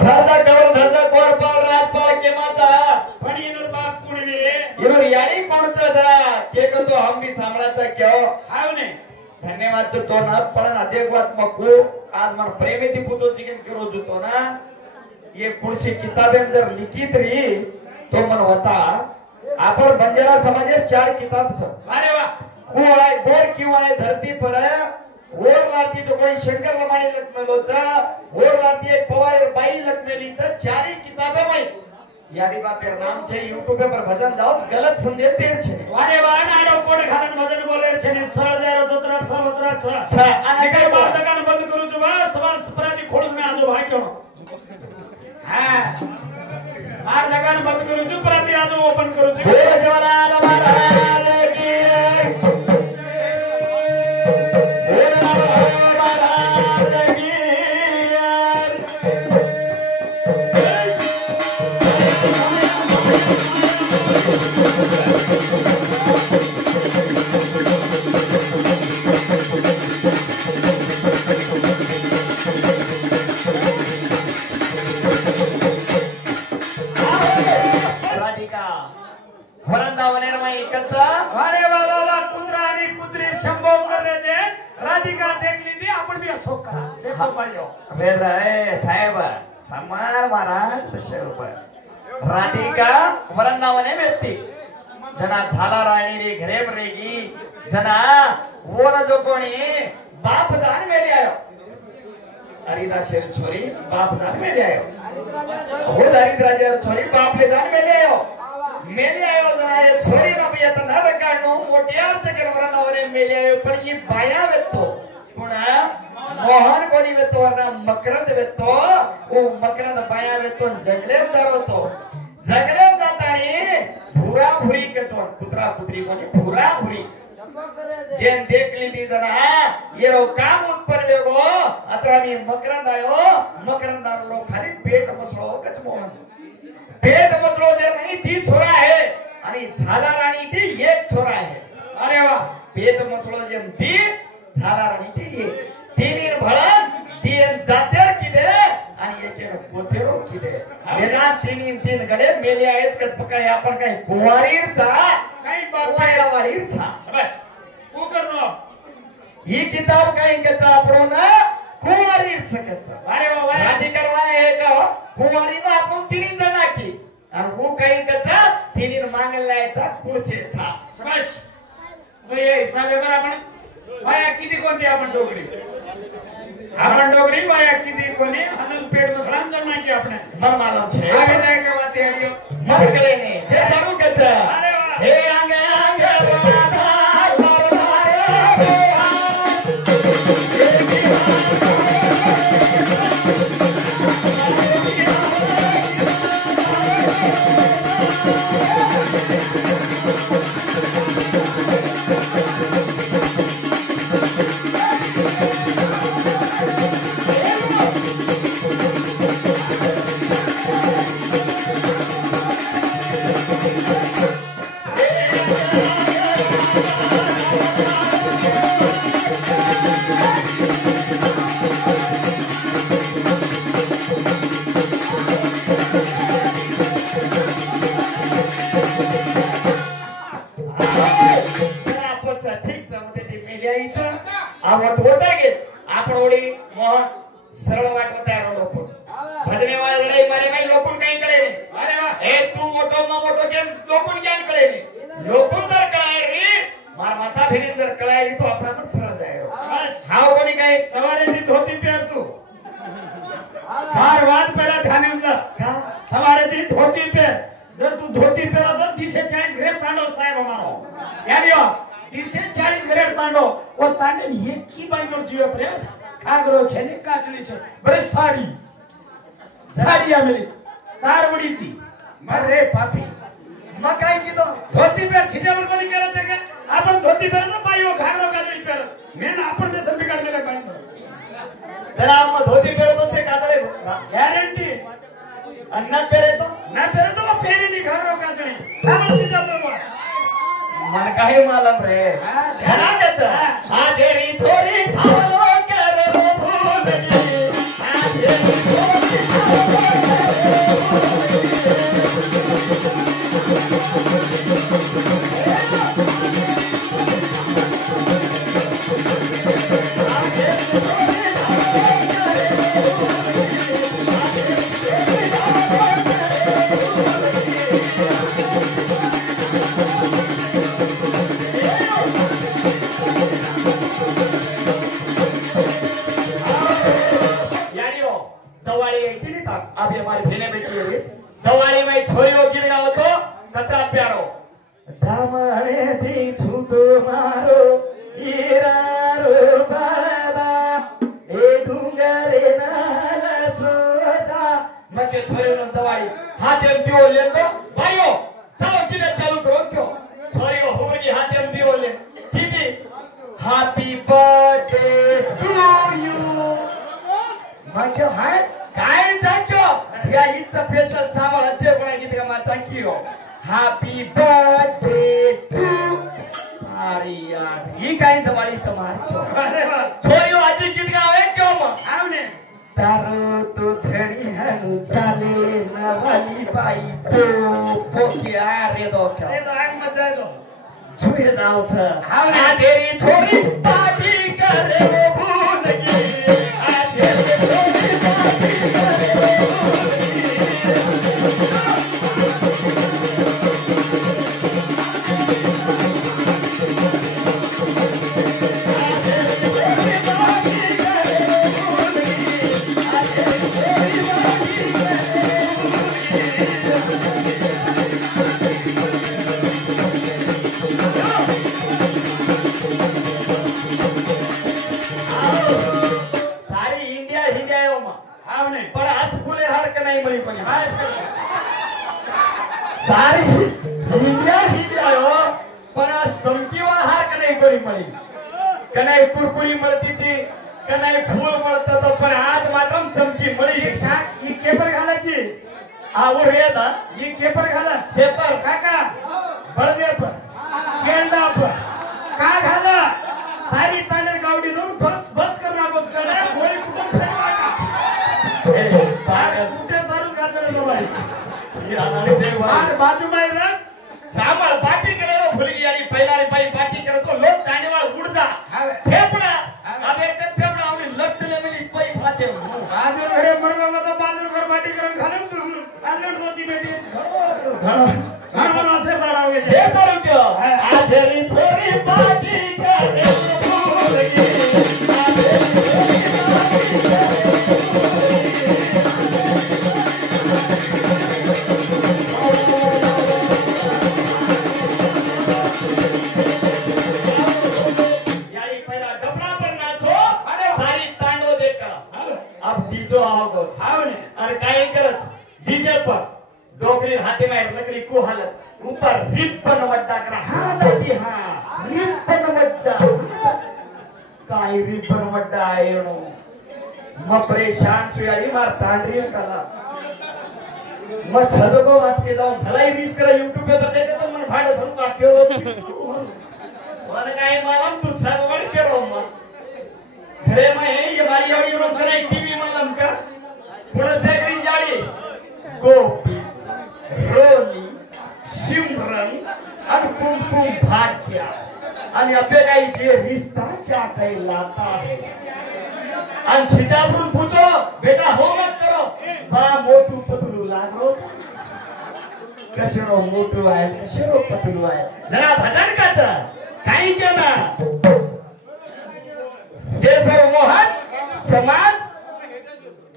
धजा कवर धजा कोरपाल राजपाल केमाचा पण येनोर बाप कुणवे इवर याडी कोणचं जरा केक तो हम भी सांभाळायचा क्यों हाव ने धन्यवाद तो ना पण अजय बात मको आज मन प्रेम ती पूछो चिकन करो जुतो ना ये पुढची किताबें जर लिखित रही तो मन होता आपण बंजारा समाजे 4 किताब छ अरे वाह को आहे गोर क्यों आहे धरती पर गोर लाडती जो कोणी शंकर लमाणी लखमेलोचा गोर लाडती एक पवार बाई लखमेलीचा 4 किताबे में याडी बापेर नाम छे YouTube पर भजन जाओ गलत संदेश देर छे अरे वाह नाडो कोड खानन भजन बोले छे ने सरळ जारो जोत्रा सवत्रा छ छ निकल बार दकान बंद करू छु बा सवार स्परादी खोडून ने आजो भाई केणो हां मार दकान बंद करू छु परादी आजो ओपन करू छु बोल जवालाल महाराज की बोल महाराज की अरे बाबा कुत्रा आणि कुत्री शंभो करण्याचे राधिका देखली ती आपण भी असो करा देखो पाहियो वेद रे साहेब समार महाराज तसे ऊपर राधिका वरंदावने व्यक्ती जना झाला राणी रे घरे रेगी जना वो न जो कोणी बाप जान मेले आयो हरिदास शेर छोरी बाप जान मेले आयो हो हरिद्राजर छोरी बाप ले जान मेले आयो मेले आयो जना ये छोरी ना भी आता नर काढणो मोठ्यार चकर वरंदावने मेले आयो पण ही बाया वेतो पुन्हा मोहन कोणी वेतो ना मकरंद वेतो ओ मकरंद बाया वेतो जगलेम जातो जगलेम जातानी भुरा भुरी कचोन कुत्रा कुत्री कोणी भुरा भुरी जेन देखली ती जना येरो काम उत्पन्न गो अत्रा मी मकरंद आयो मकरंदार लो खाली पेट मसळो कच मोहन पेट मसळो जे नाही ती छोरा आहे आणि झाला राणी ती एक छोरा आहे अरे वा पेट मसळो जे ती झाला राणी ती एक तीन भळन तीन जात्यार किदे आणि एकेर पोतेरो किदे वेदा तीन गडे मेले आहेच कस पकाय आपण काही कुवारीरचा काही बापायला वालीरचा शाबाश तू करनो ही किताब काही कचा आपण ना कुवारीरचा कचा अरे वा राधिकरवा आहे का कुवारी में आपण तीन जना की आणि वो काही कचा तीन मांगल लायचा पुढचेचा शाबाश तो ये हिसाबे बर आपण वाया किती कोणती आपण डोगरी वाया किती कोणी अनंत पेट मसळान जणना की आपण मन मालूम छे आगे जाए के बात है मर गले ने जे सारू कचा अरे वाह हे अंग अंग राधा आवत होता गेच आपण ओळी मोहन सरळ वाटवत आहे लोकून भजने वाला लढाई मारे माई लोकून काही कळे नाही अरे वाह हे तू मोठो गेम लोकून ज्ञान कळे नाही लोकून जर कळाय रे मार माथा फिरीन जर कळाय रे तो आपला पण सरळ जाय हाव कोणी काय सवारे ती धोती पेर तू मार वाद पहिला ध्यानेमला का सवारे ती धोती पेर जर तू धोती पेरा तर 240 ग्रेड तांडव साहेब हमारो यानी 240 ग्रेड तांडव वो तांडे एक की बाईनोर जीवे प्रेस खागरो छे ने काचली छे बरे साड़ी आमेली तारवडी ती मरे पापी मग काय कीतो धोती पेर छिजावर कोणी केलं ते का आपण धोती पेर ना बाईओ खागरो काचली पेर मेन आपण देश बिगाडलेला बाईनोर जरा मग धोती पेरतो से काचळे गॅरंटी अन्न पेरेतो ना पेरे तो फेरी नहीं घरों काचड़ी सामने से जातो मन काही मालम रे ध्याना त्याच आजेरी छोरी भावलो कर भूल गेली आजेरी छोरी दवाड़ी आई थी नहीं था अभी हमारी भेने बेटी है दवाड़ी में छोरियों गीत गाओ तो कतरा प्यारो धमणे थी छूटो मारो ईरारो बादा ए डूंगरे नाल सोदा मके छोरियों ने दवाड़ी हाथ में दियो ले तो भाइयों चलो किने चालू करो क्यों छोरियों होर की हाथ में दियो ले दीदी हैप्पी बर्थडे टू यू मके हाय काय जाक्यो या इट्स स्पेशल सामळ अच्छे कोणा गीत गा मा जाक्यो हैप्पी बर्थडे टू अरे यार ये काय दवाड़ी तुम्हारी अरे वाह छोरियों आज गीत गावे क्यों म आवने तारो तो धणी हनु चाले नवाली बाई पोकी रे दो आग मजा दो छुए जाओ छ आवने तेरी छोरी पार्टी करे वो भूल गई आज तेरी छोरी पार्टी करे वो भूल सारी इंडिया हो पण समकीवा हार कनाई कोणी मळी कनाई कुरकुरी मळती ती कनाई फूल मळत तो पण आज मात्र समकी मळी एक शाक ही केपर घालायची आवड येता ही केपर घालाच केपर काका बळदेपर केंदापर का घाला सारी तांडर गावडी दोन बस बस कर मागोस कडे गोळी कुठून फेकवा कुठे सारूच घातले तो बाई बाजू में रख सामल पार्टी करे रो भूल गई यानी पहला रे भाई पार्टी करे तो लोग जाने वाला उड़ जा फेफड़ा अब एक फेफड़ा हमने लट ले मिली कोई खाते बाजू घरे मरवा में तो बाजू घर पार्टी करे खाने खाने रोटी बेटी घणो ना से दाड़ाओगे जे सर क्यों आज री छोरी पार्टी करे भूल गई आज री छोरी पार्टी करे और काय करच डीजे पर डोगरी हाथे में लकड़ी को हालत ऊपर रिपन वड्डा कर हां दादी हां रिपन वड्डा काय रिपन वड्डा आयोनो म परेशान छुयाड़ी मार तांडरी कला म छजको बात के जाऊं भलाई रीस करे YouTube पे तो देखे तो मन भाड़े सब काट्यो मन काय मालूम तू छजवण के रो म घरे में ये मारी वाली रो घरे टीवी मालूम का पुलिस देखरी जाड़ी गोपी रोली सिमरन और कुमकुम भाग्या आणि अबे काही जे रिश्ता क्या कहलाता है आणि छिजापुर पूछो बेटा होमवर्क करो बा मोटू पतलू लागो कशरो मोटू आहे कशरो पतलू आहे जरा भजन काच काही केला जे सर मोहन समाज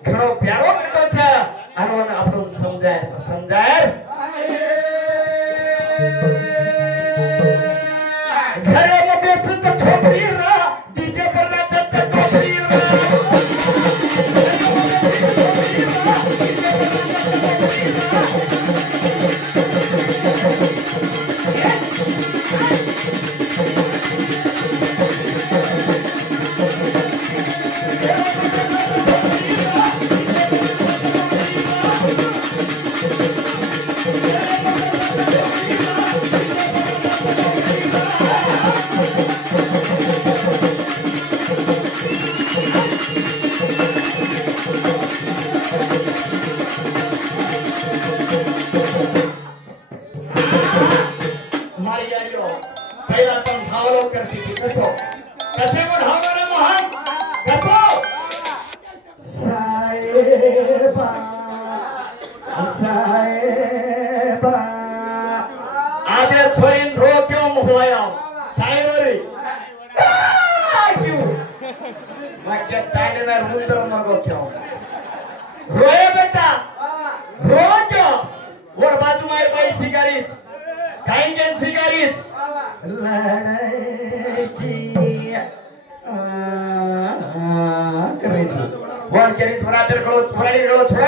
घणो प्यारो कटो छ आनो ने आपन समजाय तो समजाय घरे में बेस त छोकरी रा डीजे पर नाच टोकरी रा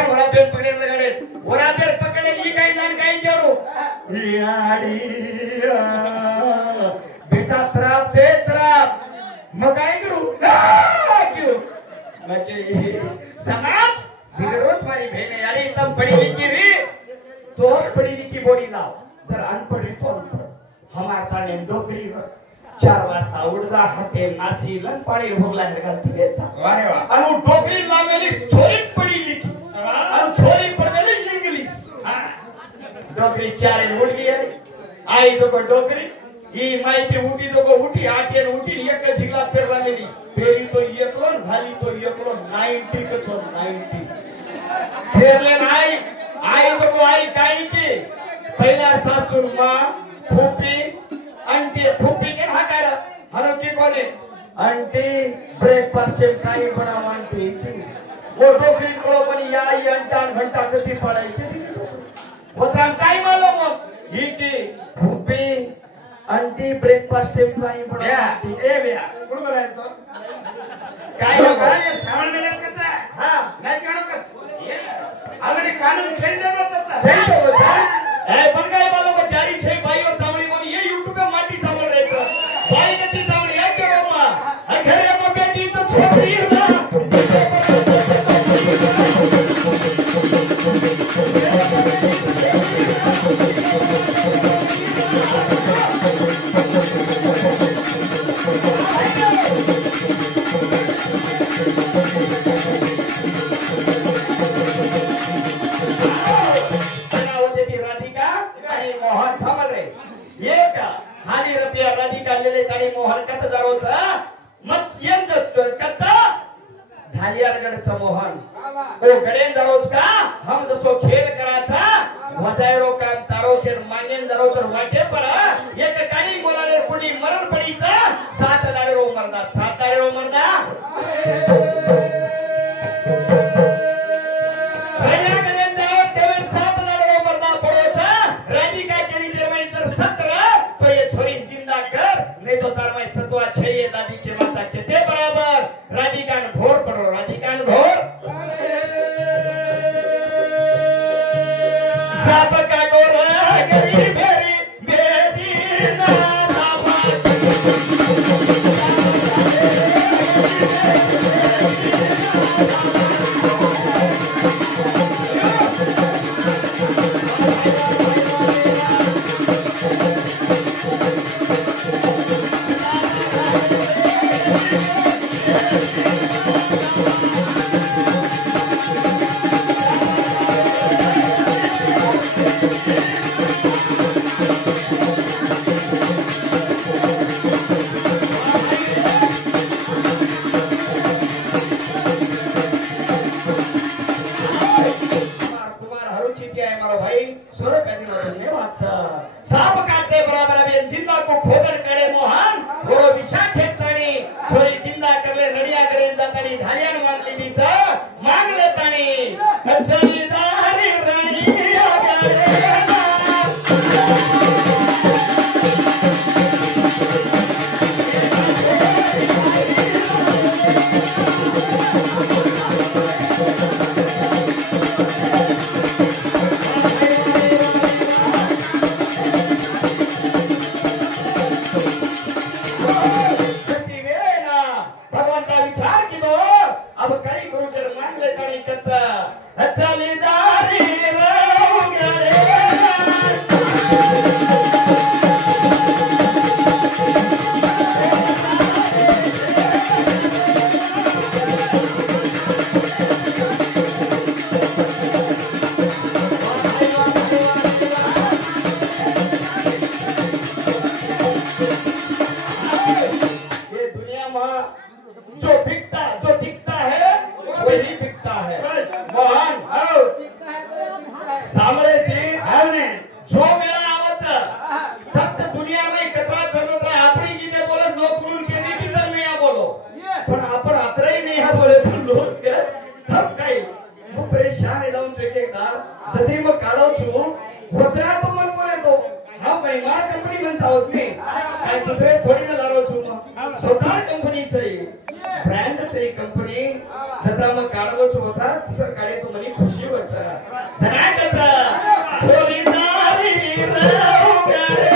वरान वरापेर पकडेल लगाडे वरापेर पकडेल ही काही जाण काही केरो बेटा त्राप से त्राप मग काय करू क्यों मग समाज बिगड़ोस मारी भेने यारी तम पढ़ी लिखी रे तो पढ़ी लिखी बोली लाव जर अनपढ़ है तो अनपढ़ हमार ताने डोकरी 4 वाजता उठ जा हाते नासी लन पाणी भोगला घालती बेचा अरे वाह आणि डोकरी लावलेली छोरी पढ़ी लिखी आणि छोरी पढ़लेली इंग्लिश डोकरी 4 उठ गई अरे आई जो डोकरी ही माहिती उठी जो उठी आठेन उठी एक झिगला पेरला मेली पेरी तो एकलो घाली तो एकलो 90 कचो 90 फेरले नाही आई जो आई काय की पहिला सासूर मां फुपी आंटी फुपी के हाकार हरो की कोने आंटी ब्रेकफास्ट टाइम काय बनाव आंटी वो डोकरी को पण या अंटान घंटा कधी पडायची वत्राम काय मालो मग ही की फुपी आंटी ब्रेकफास्ट टाइम काय बनाव ए बेया कोण बोलायचं काय हो काय श्रावण महिन्यात कसा हां नाही काढू कस ऑलरेडी कानून चेंज होत होता सही हो जा ए पण काय बोलो बचारी छे भाईओ सामने कोणी ये YouTube पे माटी सामोर राहायचं भाई कधी सामने या के मा घरे में बेटी तो छोकरी ना मोहन ओ गडेन दरोज का हम जसो खेल कराचा वजायरो काम तारो खेळ मानेन दरो तर वाटे पर एक काही बोलाले पुढी मरण पडीचा 7 दाडेरो मरदा राजा गडेन जाओ तेवे 7 दाडेरो मरदा पडोचा राधिका केरी जरमाई जर 17 तो ये छोरी जिंदा कर नहीं तो तार में सतवा छे ये दादी के माचा के ते बराबर राधिका न घोर पड़ो राधिका न घोर सबका गोरा गरी मेरी बेटी ना ब्रँड कंपनी जत्रा मग काढवच होता सर काढे तो म्हणे खुशी जनाकच छोरीदारी राव गरे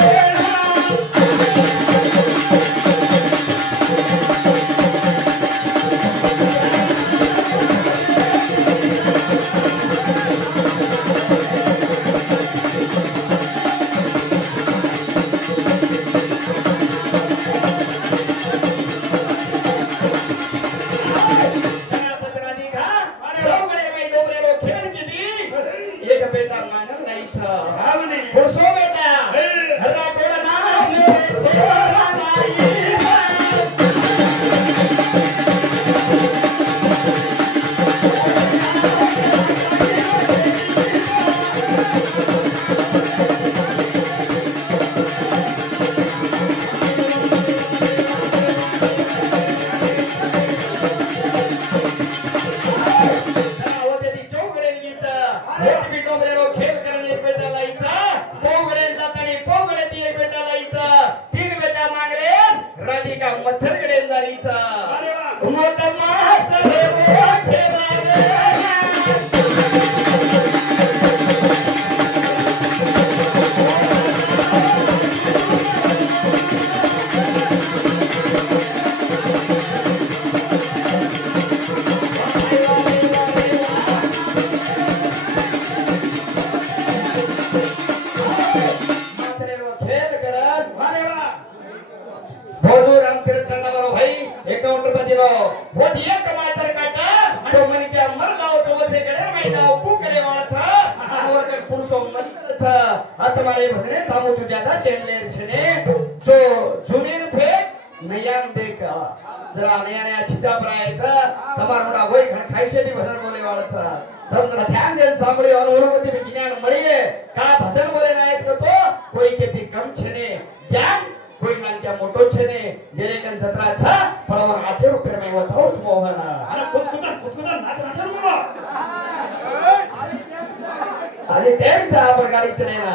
आज टाइम से आपण गाडी चलेना.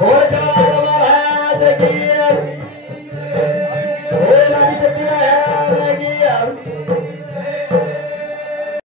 भोजन महाराज की